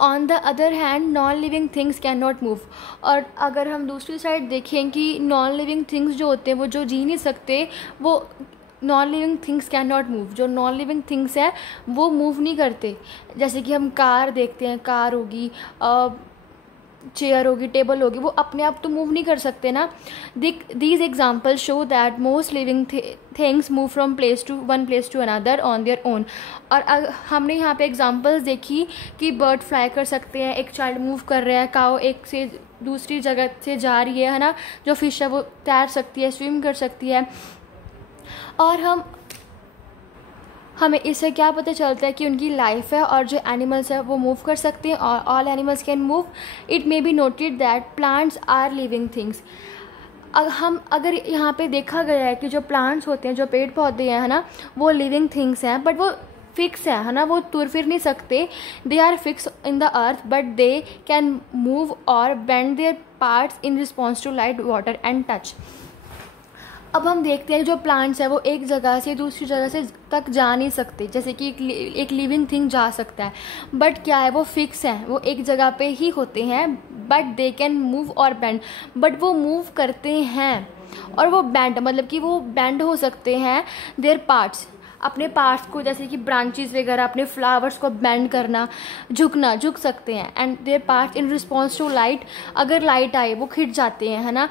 On the other hand non living things can not move. और अगर हम दूसरी साइड देखें कि नॉन लिविंग थिंग्स जो होते हैं वो जो जी नहीं सकते, वो non living things can not move, जो नॉन लिविंग थिंग्स है वो मूव नहीं करते। जैसे कि हम कार देखते हैं, कार होगी, चेयर होगी, टेबल होगी, वो अपने आप तो मूव नहीं कर सकते ना। These example show that most living things move from one place to another on their own. और हमने यहाँ पे एग्जाम्पल्स देखी कि बर्ड फ्लाई कर सकते हैं, एक चाइल्ड मूव कर रहा है, काऊ एक से दूसरी जगह से जा रही है ना, जो फिश है वो तैर सकती है, स्विम कर सकती है। और हमें इससे क्या पता चलता है कि उनकी लाइफ है, और जो एनिमल्स है वो मूव कर सकते हैं, और all animals can move. It may be noted that plants are living things. अगर यहाँ पे देखा गया है कि जो प्लांट्स होते हैं, जो पेड़ पौधे हैं, है ना, वो लिविंग थिंग्स हैं, बट वो फिक्स है ना, वो तुर फिर नहीं सकते। They are fix in the earth but they can move और bend their parts in response to light, water and touch. अब हम देखते हैं जो प्लांट्स है वो एक जगह से दूसरी जगह से तक जा नहीं सकते, जैसे कि एक लिविंग थिंग जा सकता है, बट क्या है वो फिक्स है, वो एक जगह पे ही होते हैं। बट दे कैन मूव और बेंड, बट वो मूव करते हैं और वो बेंड मतलब कि वो बेंड हो सकते हैं देयर पार्ट्स, अपने पार्ट्स को, जैसे कि ब्रांचेस वगैरह, अपने फ्लावर्स को बेंड करना, झुक सकते हैं। And their parts in response to light, अगर लाइट आए वो खिंच जाते हैं, है ना।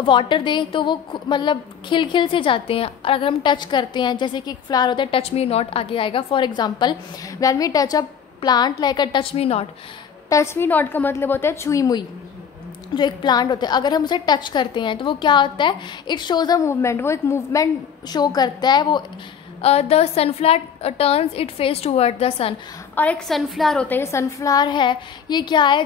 वाटर दे तो वो मतलब खिल से जाते हैं। और अगर हम टच करते हैं, जैसे कि एक फ्लावर होता है टच मी नॉट, आगे आएगा। For example when we touch a plant like a touch me not, touch me not का मतलब होता है छुई मुई। जो एक प्लांट होता है, अगर हम उसे टच करते हैं तो वो क्या होता है, इट शोज अ मूवमेंट, वो एक मूवमेंट शो करता है। वो the sunflower turns it face toward the sun. और एक सनफ्लावर होता है, ये सनफ्लावर है, ये क्या है,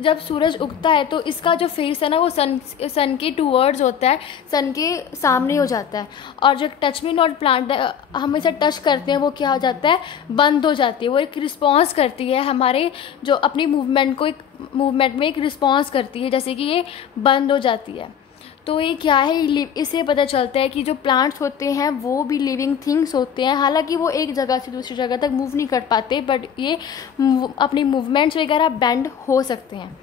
जब सूरज उगता है तो इसका जो फेस है ना वो सन के टूवर्ड्स होता है, सन के सामने हो जाता है। और जो टच मी नॉट प्लांट है, हम इसे टच करते हैं वो क्या हो जाता है, बंद हो जाती है। वो एक रिस्पॉन्स करती है हमारे जो अपनी मूवमेंट को, एक मूवमेंट में एक रिस्पॉन्स करती है, जैसे कि ये बंद हो जाती है। तो ये क्या है, इससे पता चलता है कि जो प्लांट्स होते हैं वो भी लिविंग थिंग्स होते हैं। हालांकि वो एक जगह से दूसरी जगह तक मूव नहीं कर पाते, बट ये अपनी मूवमेंट्स वगैरह बेंड हो सकते हैं।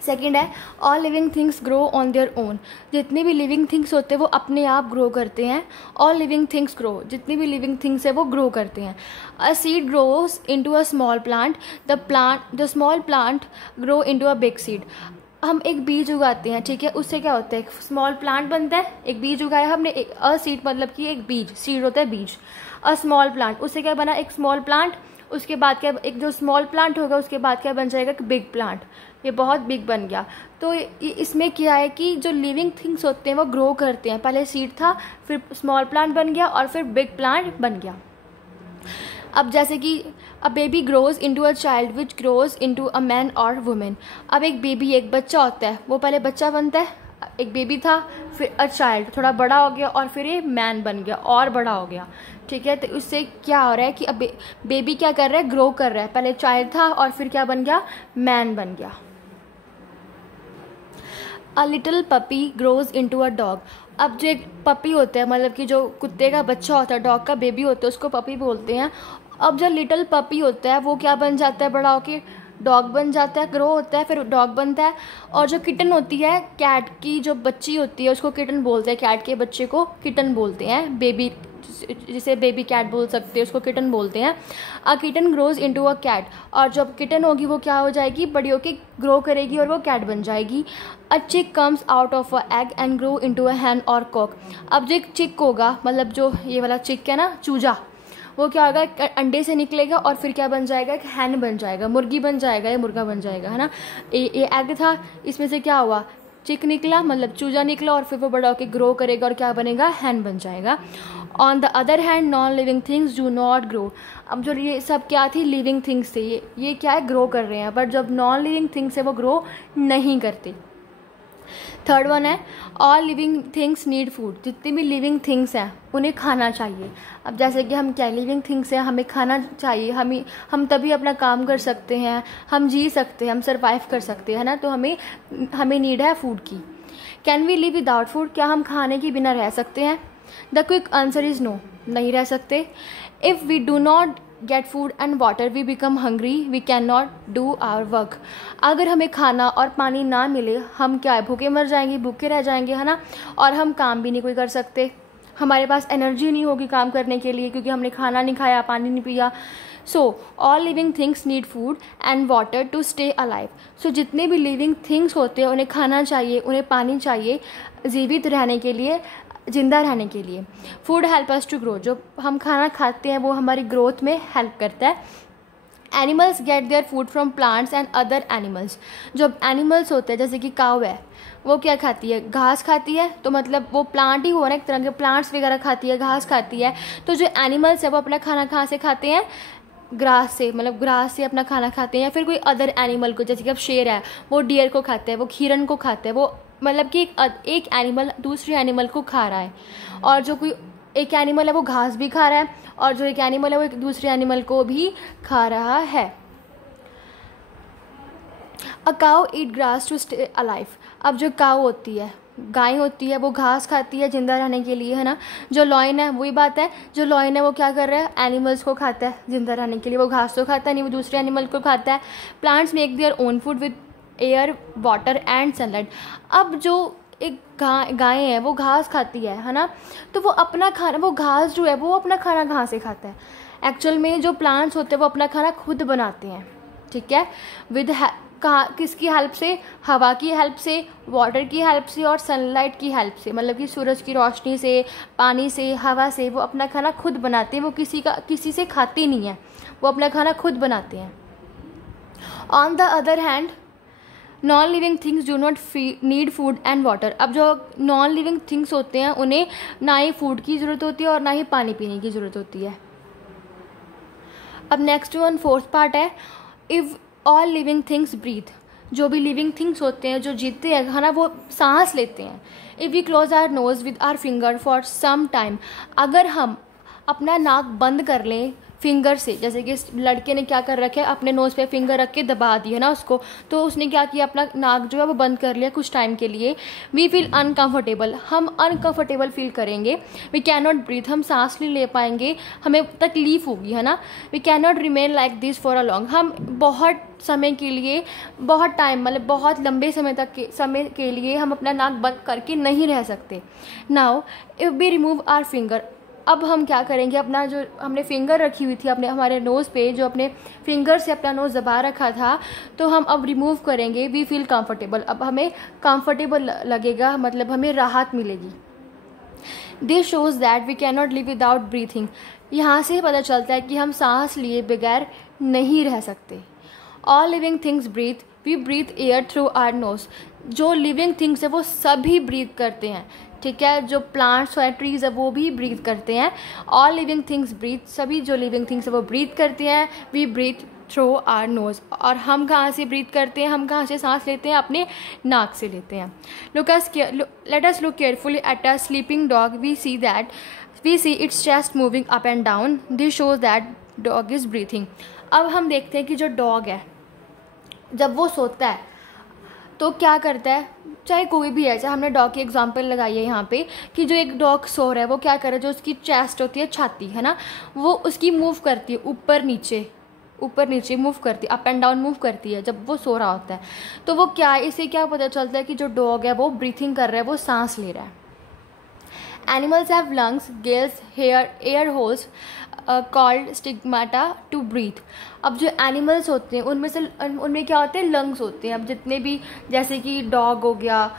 सेकेंड है all living things grow on their own. जितनी भी लिविंग थिंग्स होते हैं वो अपने आप ग्रो करते हैं। ऑल लिविंग थिंग्स ग्रो, जितनी भी लिविंग थिंग्स है वो ग्रो करते हैं। A seed grows into a small plant, the small plant grow into a big seed. हम एक बीज उगाते हैं, ठीक है, उससे क्या होता है, एक स्मॉल प्लांट बनता है। एक बीज उगाया हमने, अ सीड मतलब कि एक बीज, सीड होता है बीज। अ स्मॉल प्लांट, उससे क्या बना, एक स्मॉल प्लांट। उसके बाद क्या, एक जो स्मॉल प्लांट होगा उसके बाद क्या बन जाएगा, एक बिग प्लांट, ये बहुत बिग बन गया। तो इसमें क्या है कि जो लिविंग थिंग्स होते हैं वो ग्रो करते हैं। पहले सीड था, फिर स्मॉल प्लांट बन गया, और फिर बिग प्लांट बन गया। अब जैसे कि a baby grows into a child which grows into a man और वुमेन। अब एक बेबी, एक बच्चा होता है, वो पहले बच्चा बनता है, एक बेबी था, फिर अ चाइल्ड थोड़ा बड़ा हो गया, और फिर ये मैन बन गया और बड़ा हो गया, ठीक है। तो उससे क्या हो रहा है कि अब बेबी क्या कर रहा है, ग्रो कर रहा है। पहले चाइल्ड था और फिर क्या बन गया, मैन बन गया। A little puppy grows into a dog. अब जो एक पपी होता है, मतलब कि जो कुत्ते का बच्चा होता है, डॉग का बेबी होता है, उसको पपी बोलते हैं। अब जो लिटिल पपी होता है वो क्या बन जाता है, बड़ा होके डॉग बन जाता है, ग्रो होता है, फिर डॉग बनता है। और जो किटन होती है, कैट की जो बच्ची होती है उसको किटन बोलते हैं, कैट के बच्चे को किटन बोलते हैं, बेबी, जिसे बेबी कैट बोल सकते हैं उसको किटन बोलते हैं। A kitten grows into a cat, और जब किटन होगी वो क्या हो जाएगी, बड़ी होके ग्रो करेगी और वो कैट बन जाएगी। A chick comes out of a egg and grow into a hen और कॉक। अब जो एक चिक होगा, मतलब जो ये वाला चिक है ना, चूजा, वो क्या होगा, अंडे से निकलेगा और फिर क्या बन जाएगा, एक हैन बन जाएगा, मुर्गी बन जाएगा या मुर्गा बन जाएगा, है ना। ये एग था, इसमें से क्या हुआ, चिक निकला, मतलब चूजा निकला, और फिर वो बड़ा होकर ग्रो करेगा और क्या बनेगा, हैन बन जाएगा। On the other hand non living things do not grow. अब जो ये सब क्या थी, लिविंग थिंग्स थे, ये क्या है, ग्रो कर रहे हैं, बट जब नॉन लिविंग थिंग्स है वो ग्रो नहीं करते। थर्ड वन है all living things need food. जितनी भी लिविंग थिंग्स हैं उन्हें खाना चाहिए। अब जैसे कि हम क्या, लिविंग थिंग्स हैं, हमें खाना चाहिए, हम तभी अपना काम कर सकते हैं, हम जी सकते हैं, हम सर्वाइव कर सकते हैं ना। तो हमें नीड है फूड की। Can we live without food, क्या हम खाने के बिना रह सकते हैं? The quick answer is no, नहीं रह सकते। If we do not get food and water we become hungry, we can not do our work. अगर हमें खाना और पानी ना मिले, हम क्या है, भूखे मर जाएंगे, भूखे रह जाएंगे, है ना। और हम काम भी नहीं कोई कर सकते, हमारे पास एनर्जी नहीं होगी काम करने के लिए, क्योंकि हमने खाना नहीं खाया, पानी नहीं पिया। So all living things need food and water to stay alive. So जितने भी लिविंग थिंग्स होते हैं उन्हें खाना चाहिए, उन्हें पानी चाहिए जीवित रहने के लिए, जिंदा रहने के लिए। Food help us to grow, जो हम खाना खाते हैं वो हमारी ग्रोथ में हेल्प करता है। Animals gate their food from plants and other animals. जो एनिमल्स होते हैं जैसे कि काऊ है, वो क्या खाती है, घास खाती है, तो मतलब वो प्लांट ही हुआ ना, एक तरह के प्लांट्स वगैरह खाती है, घास खाती है। तो जो एनिमल्स है वो अपना खाना कहाँ से खाते हैं, ग्रास से, मतलब ग्रास से अपना खाना खाते हैं। या फिर कोई अदर एनिमल को, जैसे कि अब शेर है वो डियर को खाता है, वो हिरन को खाता है, वो मतलब कि एक एनिमल दूसरे एनिमल को खा रहा है। और जो कोई एक एनिमल है वो घास भी खा रहा है, और जो एक एनिमल है वो एक दूसरे एनिमल को भी खा रहा है। A cow eat grass to stay alive. अब जो काउ होती है, गाय होती है, वो घास खाती है जिंदा रहने के लिए, है ना। जो लॉयन है, वही बात है, जो लॉयन है वो क्या कर रहा है, एनिमल्स को खाता है जिंदा रहने के लिए। वो घास तो खाता नहीं, वो दूसरे एनिमल को खाता है। Plants make their own food with air, water and sunlight. अब जो एक गाय है वो घास खाती है ना, तो वो अपना खाना, वो घास जो है वो अपना खाना कहाँ से खाता है। एक्चुअल में जो प्लांट्स होते हैं वो अपना खाना खुद बनाते हैं, ठीक है, विद किसकी हेल्प से, हवा की हेल्प से, वाटर की हेल्प से और सनलाइट की हेल्प से, मतलब कि सूरज की रोशनी से, पानी से, हवा से वो अपना खाना खुद बनाते हैं। वो किसी से खाते नहीं है, वो अपना खाना खुद बनाते हैं। On the other hand non living things do not need food and water. अब जो नॉन लिविंग थिंग्स होते हैं उन्हें ना ही फूड की ज़रूरत होती है और ना ही पानी पीने की ज़रूरत होती है। अब नेक्स्ट वन फोर्थ पार्ट है, if all living things breathe. जो भी लिविंग थिंग्स होते हैं, जो जीते हैं, है ना, वो सांस लेते हैं। If we close our nose with our finger for some time. अगर हम अपना नाक बंद कर लें फिंगर से, जैसे कि इस लड़के ने क्या कर रखा है, अपने नोज़ पे फिंगर रख के दबा दिया ना उसको, तो उसने क्या किया, अपना नाक जो है वो बंद कर लिया कुछ टाइम के लिए। वी फील अनकंफर्टेबल, हम अनकंफर्टेबल फील करेंगे। वी कैन नॉट ब्रीथ, हम सांस नहीं ले पाएंगे, हमें तकलीफ होगी, है ना। We can not remain like this for a long, हम बहुत समय के लिए, बहुत टाइम, मतलब बहुत लंबे समय के लिए हम अपना नाक बंद करके नहीं रह सकते। Now if we remove our finger. अब हम क्या करेंगे, अपना जो हमने फिंगर रखी हुई थी अपने हमारे नोज़ पे, जो अपने फिंगर से अपना नोज़ दबा रखा था, तो हम अब रिमूव करेंगे। वी फील कंफर्टेबल, अब हमें कंफर्टेबल लगेगा, मतलब हमें राहत मिलेगी। This shows that we can not live without breathing. यहाँ से पता चलता है कि हम सांस लिए बगैर नहीं रह सकते। All living things breathe, we breathe air through our nose. जो लिविंग थिंग्स है वो सभी ब्रीथ करते हैं, ठीक है। जो प्लांट्स और ट्रीज है वो भी ब्रीथ करते हैं। ऑल लिविंग थिंग्स ब्रीथ, सभी जो लिविंग थिंग्स है वो ब्रीथ करते हैं। We breathe through our nose. और हम कहाँ से ब्रीथ करते हैं, हम कहाँ से सांस लेते हैं, अपने नाक से लेते हैं। Let us look carefully at a sleeping dog. We see its chest moving up and down. This shows that dog is breathing. अब हम देखते हैं कि जो डॉग है जब वो सोता है तो क्या करता है, चाहे कोई भी है, चाहे हमने डॉग की एग्जांपल लगाई है यहाँ पे, कि जो एक डॉग सो रहा है वो क्या कर रहा है, जो उसकी चेस्ट होती है, छाती है ना, वो उसकी मूव करती है, ऊपर नीचे मूव करती है, अप एंड डाउन मूव करती है जब वो सो रहा होता है। तो वो क्या है, इससे क्या पता चलता है कि जो डॉग है वो ब्रीथिंग कर रहा है, वो सांस ले रहा है। Animals have lungs, gills, air holes called stigmata to breathe. अब जो एनिमल्स होते हैं उनमें क्या होते हैं, लंग्स होते हैं। अब जितने भी, जैसे कि डॉग हो गया,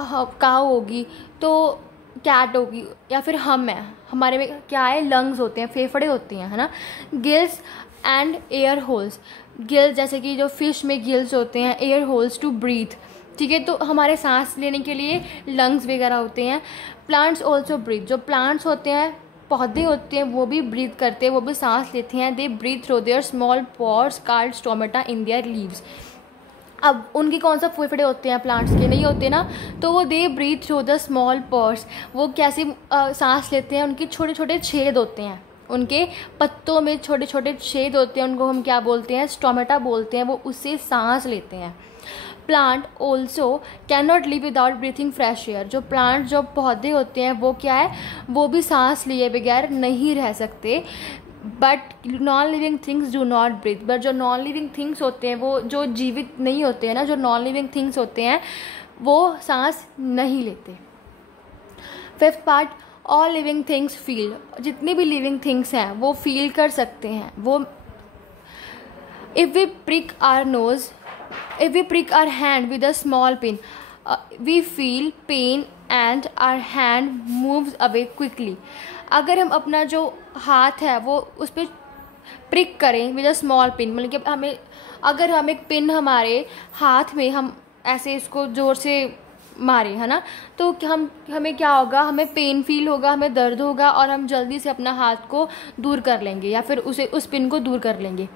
काऊ होगी, तो कैट होगी, या फिर हम है, हमारे में क्या है, लंग्स होते हैं, फेफड़े होते हैं, है ना। Gills and air holes. Gills जैसे कि जो फिश में गिल्स होते हैं, एयर होल्स टू ब्रीथ, ठीक है। तो हमारे सांस लेने के लिए लंग्स वगैरह होते हैं। Plants also breathe. जो प्लांट्स होते हैं, पौधे होते हैं, वो भी ब्रीथ करते हैं, वो भी सांस लेते हैं। They breathe through their small pores called stomata in their leaves. अब उनके कौन सा फेफड़े होते हैं, प्लांट्स के नहीं होते ना, तो वो they breathe through the small pores. वो कैसे सांस लेते हैं, उनके छोटे छोटे छेद होते हैं, उनके पत्तों में छोटे छोटे छेद होते हैं, उनको हम क्या बोलते हैं, स्टोमेटा बोलते हैं। वो उससे सांस लेते हैं। Plant also can not live without breathing fresh air. जो पौधे होते हैं वो क्या है, वो भी सांस लिए बगैर नहीं रह सकते। But non living things do not breathe. But जो नॉन लिविंग थिंग्स होते हैं, वो जो जीवित नहीं होते हैं ना, जो नॉन लिविंग थिंग्स होते हैं वो सांस नहीं लेते। Fifth part, all living things feel. जितनी भी लिविंग थिंग्स हैं वो फील कर सकते हैं। वो if we prick our nose, if we prick our hand with a small pin, we feel pain and our hand moves away quickly. अगर हम अपना जो हाथ है वो उस पर प्रिक करें विद अ स्मॉल पिन, मतलब कि हमें, अगर हम एक पिन हमारे हाथ में हम ऐसे इसको ज़ोर से मारे, है ना, तो हमें क्या होगा, हमें पेन फील होगा, हमें दर्द होगा और हम जल्दी से अपना हाथ को दूर कर लेंगे या फिर उस पिन को दूर कर लेंगे।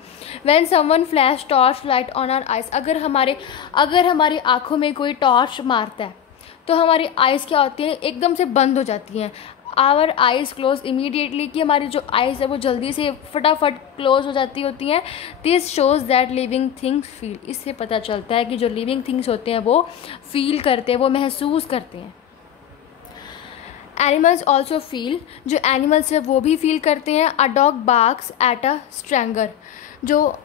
When someone flash torch light on our eyes, अगर हमारी आँखों में कोई टॉर्च मारता है तो हमारी आइज़ क्या होती हैं, एकदम से बंद हो जाती हैं। आवर आइज़ क्लोज इमीडिएटली, कि हमारी जो आइज़ है वो जल्दी से फटाफट क्लोज हो जाती होती हैं। This shows that living things feel. इससे पता चलता है कि जो लिविंग थिंग्स होते हैं वो फील करते हैं, वो महसूस करते हैं। Animals also feel. जो एनिमल्स है वो भी फील करते हैं। A dog barks at a stranger. जो